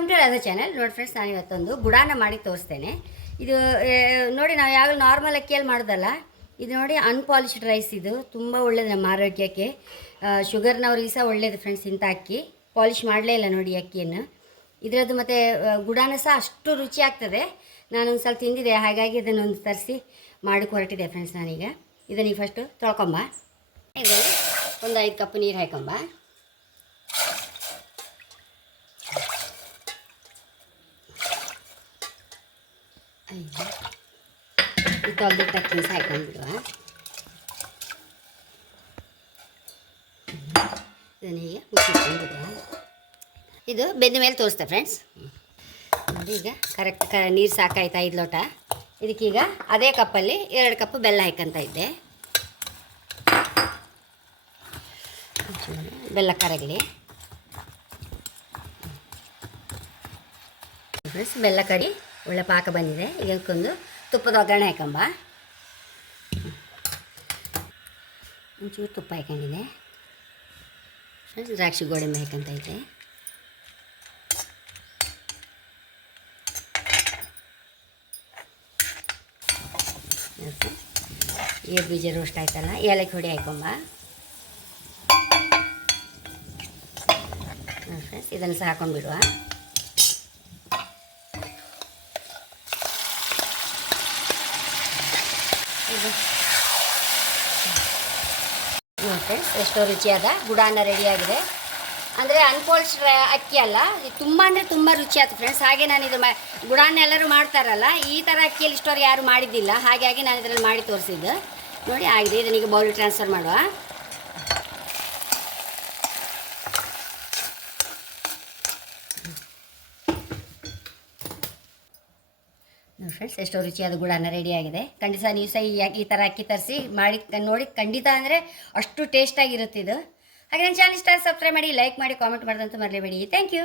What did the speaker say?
Welcome to Radha channel. ನೋಡಿ friends, ನಾನು ಇವತ್ತೊಂದು ಗುಡಾನ ಮಾಡಿ ತೋರಿಸ್ತೇನೆ. ಇದು ನೋಡಿ, ನಾವು ಯಾವಾಗಲೂ ನಾರ್ಮಲ್ ಅಕ್ಕಿಯಲ್ಲಿ ಮಾಡೋದಲ್ಲ. ಇದು ನೋಡಿ, ಅನ್ಪಾಲಿಶ್ಡ್ ರೈಸ್. ಇದು ತುಂಬ ಒಳ್ಳೆಯದು ನಮ್ಮ ಆರೋಗ್ಯಕ್ಕೆ. ಶುಗರ್ನವ್ರಿಗೆ ಸಹ ಒಳ್ಳೆಯದು ಫ್ರೆಂಡ್ಸ್. ಇಂಥ ಅಕ್ಕಿ ಪಾಲಿಷ್ ಮಾಡಲೇ ಇಲ್ಲ ನೋಡಿ ಅಕ್ಕಿಯನ್ನು. ಇದರದ್ದು ಮತ್ತು ಗುಡಾನ ಸಹ ಅಷ್ಟು ರುಚಿ ಆಗ್ತದೆ. ನಾನೊಂದು ಸಲ ತಿಂದಿದ್ದೆ, ಹಾಗಾಗಿ ಇದನ್ನೊಂದು ತರಿಸಿ ಮಾಡಕ್ಕೆ ಹೊರಟಿದೆ ಫ್ರೆಂಡ್ಸ್. ನಾನೀಗ ಇದನ್ನೀಗ ಫಸ್ಟು ತೊಳ್ಕೊಂಬ. ಇದರಲ್ಲಿ ಒಂದು 5 ಕಪ್ ನೀರು ಹಾಕೊಂಬ. ಈ ತೊಳೆದಿಟ್ಟು ಅಕ್ಕಿನ ಸಹ ಹಾಕೊಂಡ್ಬಿಡುವ. ಇದನ್ನ ಹೀಗೆ ಮುಚ್ಚಿಟ್ಕೊಂಡ್ಬಿಡುವ. ಇದು ಬೆಂದ ಮೇಲೆ ತೋರಿಸ್ತೆ ಫ್ರೆಂಡ್ಸ್. ನೋಡಿ, ಈಗ ಕರೆಕ್ಟ್ ನೀರು ಸಾಕಾಯ್ತು 5 ಲೋಟ. ಇದಕ್ಕೀಗ ಅದೇ ಕಪ್ಪಲ್ಲಿ 2 ಕಪ್ ಬೆಲ್ಲ ಹಾಕಂತ ಇದ್ದೆ. ಬೆಲ್ಲ ಕರಗಲಿ ಫ್ರೆಂಡ್ಸ್. ಬೆಲ್ಲ ಕಡಿ ಒಳ್ಳೆ ಪಾಕ ಬಂದಿದೆ. ಇದಕ್ಕೊಂದು ತುಪ್ಪದ ಒಗ್ಗರಣೆ ಹಾಕೊಂಬ. ಒಂಚೂರು ತುಪ್ಪ ಹಾಕೊಂಡಿದೆ ಫ್ರೆಂಡ್ಸ್. ದ್ರಾಕ್ಷಿ ಗೋಡಂಬಿ ಹಾಕಂತ ಇದೆ. ಏರ್ ಬೀಜ ರೋಸ್ಟ್ ಆಯ್ತಲ್ಲ, ಏಲಕ್ಕಿ ಹೊಡಿ ಹಾಕೊಂಬ ಫ್ರೆಂಡ್ಸ್. ಇದನ್ನು ಸಹ ಹಾಕೊಂಡ್ಬಿಡುವ. ಫ್ರೆಂಡ್ಸ್, ಎಷ್ಟೋ ರುಚಿಯಾದ ಗುಡಾನ ರೆಡಿಯಾಗಿದೆ. ಅಂದರೆ ಅನ್ಪಾಲಿಶ್ಡ್ ಅಕ್ಕಿ ಅಲ್ಲ, ಇದು ತುಂಬ ಅಂದರೆ ತುಂಬ ರುಚಿ ಆಯ್ತು ಫ್ರೆಂಡ್ಸ್. ಹಾಗೆ ನಾನು ಇದು ಗುಡಾನ ಎಲ್ಲರೂ ಮಾಡ್ತಾರಲ್ಲ, ಈ ಥರ ಅಕ್ಕಿಯಲ್ಲಿ ಇಷ್ಟೋರು ಯಾರು ಮಾಡಿದ್ದಿಲ್ಲ. ಹಾಗಾಗಿ ನಾನು ಇದರಲ್ಲಿ ಮಾಡಿ ತೋರಿಸಿದ್ದು. ನೋಡಿ ಆಗಿದೆ. ಇದನ್ನೀಗ ಬೌಲ್ ಟ್ರಾನ್ಸ್ಫರ್ ಮಾಡುವ. ನೋಡಿ ಫ್ರೆಂಡ್ಸ್, ಎಷ್ಟೋ ರುಚಿಯಾದ ಗುಡಾನ ರೆಡಿಯಾಗಿದೆ. ಖಂಡಿತ ನೀವು ಸಹ ಈ ಥರ ಅಕ್ಕಿ ತರಿಸಿ ಮಾಡಿ ನೋಡಿ. ಖಂಡಿತ ಅಂದರೆ ಅಷ್ಟು ಟೇಸ್ಟಾಗಿರುತ್ತೆ ಇದು. ಹಾಗೆ ನನ್ನ ಚಾನಲ್ ಇಷ್ಟ ಸಬ್ಸ್ಕ್ರೈಬ್ ಮಾಡಿ, ಲೈಕ್ ಮಾಡಿ, ಕಾಮೆಂಟ್ ಮಾಡೋದಂತೂ ಮರಲೇಬೇಡಿ. Thank you.